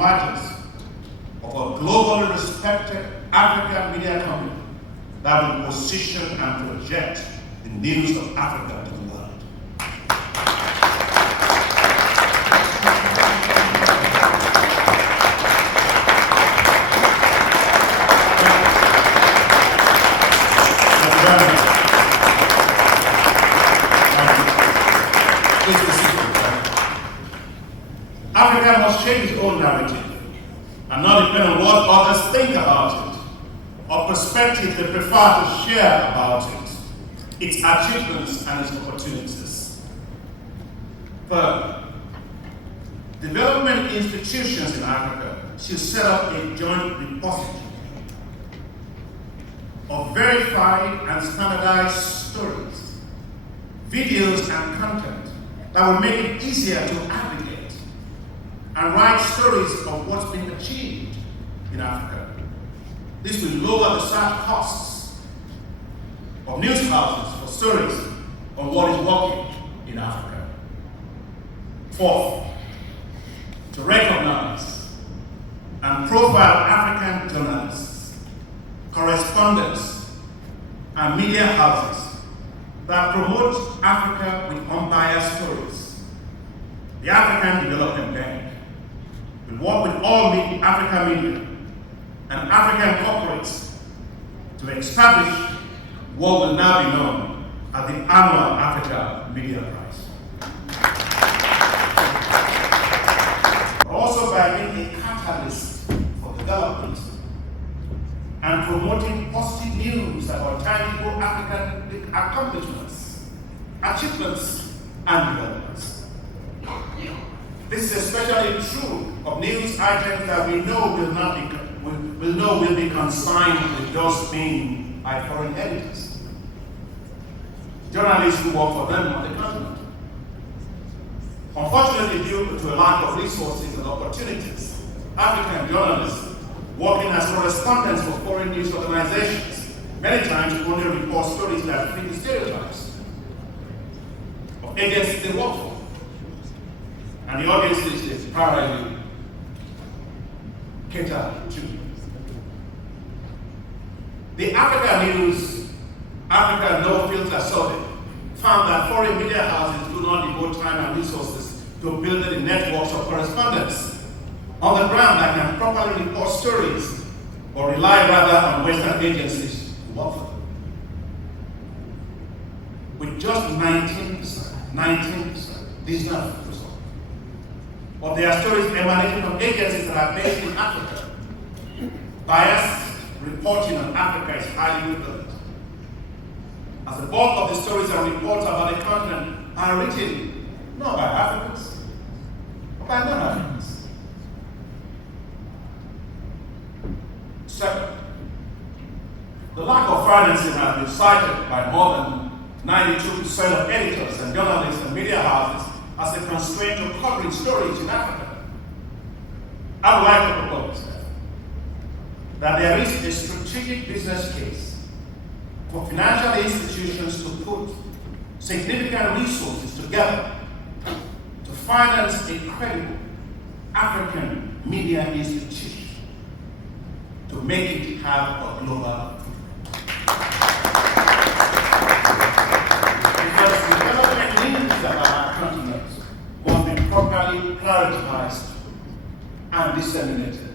emergence of a globally respected African media company that will position and project the news of Africa to the world. Africa must change its own narrative and not depend on what others think about it or perspectives they prefer to share about it, its achievements and its opportunities. Third, development institutions in Africa should set up a joint repository of verified and standardized stories, videos, and content that will make it easier to aggregate and write stories of what's been achieved in Africa. This will lower the search costs of news houses for stories on what is working in Africa. Fourth, to recognize and profile African journalists, correspondents, and media houses that promote Africa with unbiased stories. The African Development Bank will work with all African media and African corporates to establish what will now be known as the annual Africa Media Prize. Also by being a catalyst for development and promoting positive news about tangible African accomplishments, achievements, and developments. This is especially true of news items that we know will be consigned to the dustbin by foreign editors, journalists who work for them on the continent. Unfortunately, due to a lack of resources and opportunities, African journalists working as correspondents for foreign news organizations many times only report stories that fit the stereotypes of agencies they work for. And the audiences is primarily catered to. The Africa News, Africa No Filter survey found that foreign media houses do not devote time and resources to building networks of correspondents on the ground that can properly report stories, or rely rather on Western agencies to work for them. With just 19%, these are the result of their stories emanating from agencies that are based in Africa. Biased reporting on Africa is highly relevant, as the bulk of the stories and reports about the continent are written not by Africans, but by non-Africans. Second, the lack of financing has been cited by more than 92% of editors and journalists and media houses as a constraint to covering stories in Africa. I would like to propose that there is a strategic business case for financial institutions to put significant resources together to finance a credible African media institution to make it have a global footprint. Because development needs about our continent must be properly prioritized and disseminated.